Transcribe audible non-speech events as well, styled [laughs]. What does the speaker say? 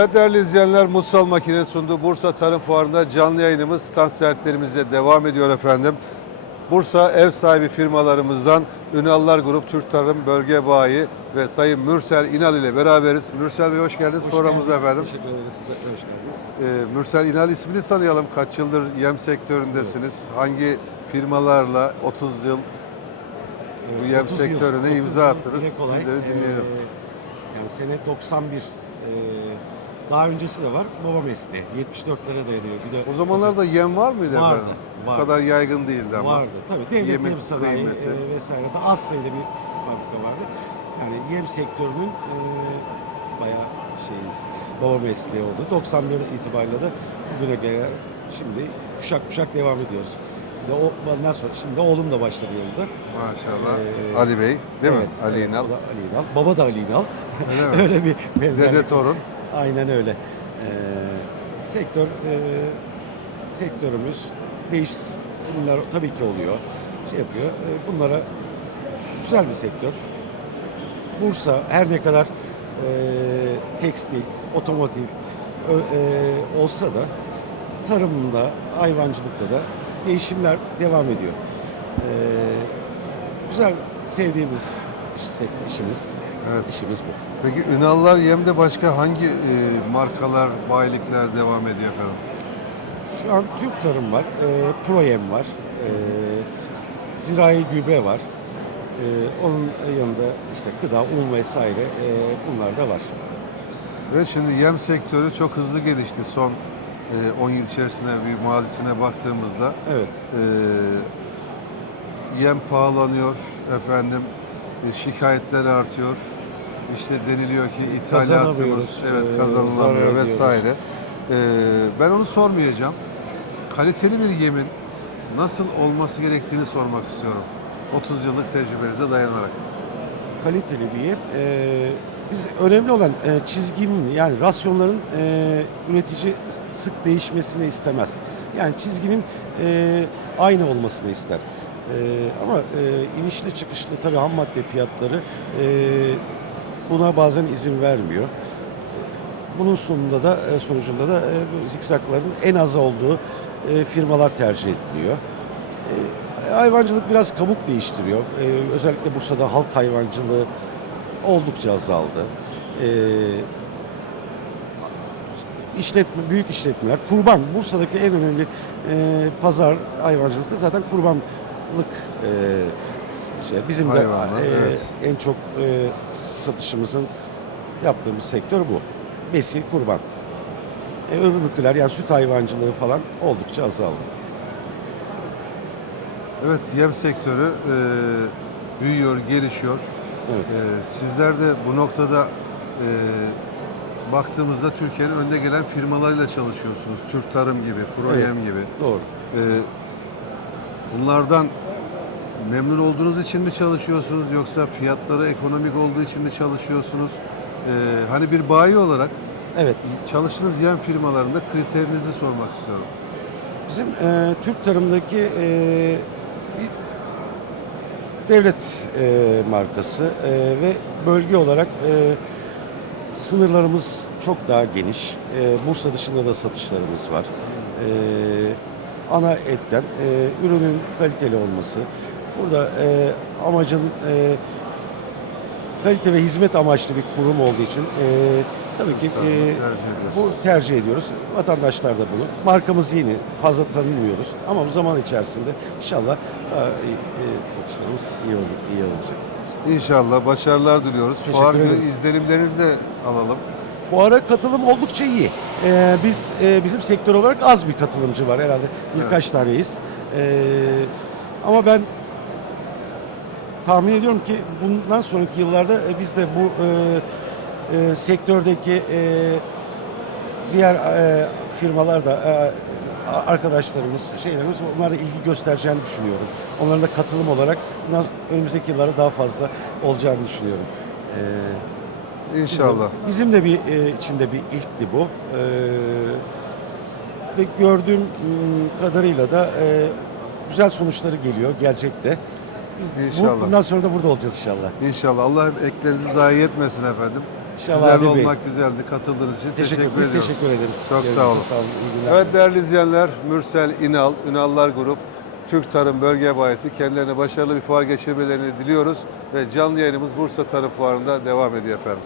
Evet değerli izleyenler Mutsal Makine sunduğu Bursa Tarım Fuarı'nda canlı yayınımız stand ziyaretlerimizle devam ediyor efendim. Bursa ev sahibi firmalarımızdan Ünallar Grup Türk Tarım Bölge Bayi ve Sayın Mürsel İnal ile beraberiz. Mürsel Bey hoş geldiniz programımıza efendim. Teşekkür ederiz. Siz de hoş geldiniz. Ee, Mürsel İnal ismini tanıyalım. Kaç yıldır yem sektöründesiniz? Hangi firmalarla 30 yıl bu yem 30 yıl- sektörüne 30 imza yıl attınız. Sizleri dinleyelim. Ee, yani sene 91. ee, daha öncesi de var. Baba mesleği. 74'lere dayanıyor. Bir de O zamanlarda yem var mıydı Vardı, efendim? Bu vardı. kadar yaygın değildi ama. vardı. Tabii devlet Yemin yem sanayi kıymeti. ee, vesaire de az sayıda bir fabrika vardı. Yani yem sektörünün ee, bayağı şeyiz. Baba mesleği oldu. 91 itibariyle de bugüne göre şimdi kuşak kuşak devam ediyoruz. Bir De o, ondan sonra şimdi oğlum da başladı yolda. Maşallah. Ee, Ali Bey değil mi? Ali evet, İnal. o da Ali İnal. Baba da Ali İnal. Öyle mi? [laughs] bir benzerlik. Dede torun. Aynen öyle. Ee, sektör e, sektörümüz değişimler tabii ki oluyor. Şey yapıyor. E, bunlara güzel bir sektör. Bursa her ne kadar e, tekstil, otomotiv ö- e, olsa da tarımda, hayvancılıkta da değişimler devam ediyor. E, güzel, sevdiğimiz iş- işimiz, Evet. işimiz bu. Peki Ünallar Yem'de başka hangi e, markalar, bayilikler devam ediyor efendim? Şu an Türk Tarım var, e, Proyem var, e, zirai gübre var. E, onun yanında işte gıda, un vesaire e, bunlar da var. Ve şimdi yem sektörü çok hızlı gelişti son e, 10 yıl içerisinde bir mazisine baktığımızda. Evet. E, yem pahalanıyor efendim, e, şikayetler artıyor. İşte deniliyor ki ithalatımız evet e, kazanılamıyor vesaire. E, ben onu sormayacağım. Kaliteli bir yemin nasıl olması gerektiğini sormak istiyorum. 30 yıllık tecrübenize dayanarak. Kaliteli bir yem. E, biz önemli olan e, çizginin yani rasyonların e, üretici sık değişmesini istemez. Yani çizginin e, aynı olmasını ister. E, ama e, inişli çıkışlı tabii ham madde fiyatları e, buna bazen izin vermiyor. Bunun sonunda da e, sonucunda da e, zikzakların en az olduğu e, firmalar tercih ediliyor. Hayvancılık biraz kabuk değiştiriyor. Özellikle Bursa'da halk hayvancılığı oldukça azaldı. İşletme, büyük işletmeler, kurban, Bursa'daki en önemli pazar hayvancılıkta zaten kurbanlık şey. Bizim de evet. en çok satışımızın yaptığımız sektör bu. Besi, kurban. E, öbürküler yani süt hayvancılığı falan oldukça azaldı. Evet yem sektörü e, büyüyor, gelişiyor. Evet. E, sizler de bu noktada e, baktığımızda Türkiye'nin önde gelen firmalarıyla çalışıyorsunuz. Türk Tarım gibi, Proyem gibi. Doğru. E, bunlardan memnun olduğunuz için mi çalışıyorsunuz yoksa fiyatları ekonomik olduğu için mi çalışıyorsunuz? E, hani bir bayi olarak Evet. çalıştığınız yem firmalarında kriterinizi sormak istiyorum. Bizim e, Türk tarımdaki e, bir devlet e, markası e, ve bölge olarak e, sınırlarımız çok daha geniş. E, Bursa dışında da satışlarımız var. E, ana etken e, ürünün kaliteli olması. Burada e, amacın e, kalite ve hizmet amaçlı bir kurum olduğu için e, tabii ki e, bu tercih ediyoruz. Vatandaşlar da bunu. Markamız yeni, fazla tanınmıyoruz ama bu zaman içerisinde inşallah iyi, e, satışlarımız iyi, olur, iyi olacak. İnşallah başarılar diliyoruz. Teşekkür Fuar ederiz. izlenimlerinizi de alalım. Fuara katılım oldukça iyi. Ee, biz e, bizim sektör olarak az bir katılımcı var herhalde. Birkaç taneyiz. Ee, ama ben tahmin ediyorum ki bundan sonraki yıllarda e, biz de bu e, e, sektördeki e, diğer e, firmalar da e, arkadaşlarımız, şeylerimiz onlar da ilgi göstereceğini düşünüyorum. Onların da katılım olarak bundan önümüzdeki yıllarda daha fazla olacağını düşünüyorum. Ee, İnşallah. Bizim, bizim de bir e, içinde bir ilkti bu. Ee, ve gördüğüm m, kadarıyla da e, güzel sonuçları geliyor, gelecek Biz bu- bundan sonra da burada olacağız inşallah. İnşallah. Allah eklerinizi zayi etmesin efendim. İnşallah Sizlerle Adil Bey. olmak güzeldi. Katıldığınız için Teşekkür, teşekkür, biz ediyoruz. teşekkür ederiz. Çok sağ Görüşürüz. olun. Sağ olun. İyi günler. Evet değerli izleyenler, Mürsel İnal, Ünallar Grup, Türk Tarım Bölge Bayisi kendilerine başarılı bir fuar geçirmelerini diliyoruz ve canlı yayınımız Bursa Tarım Fuarı'nda devam ediyor efendim.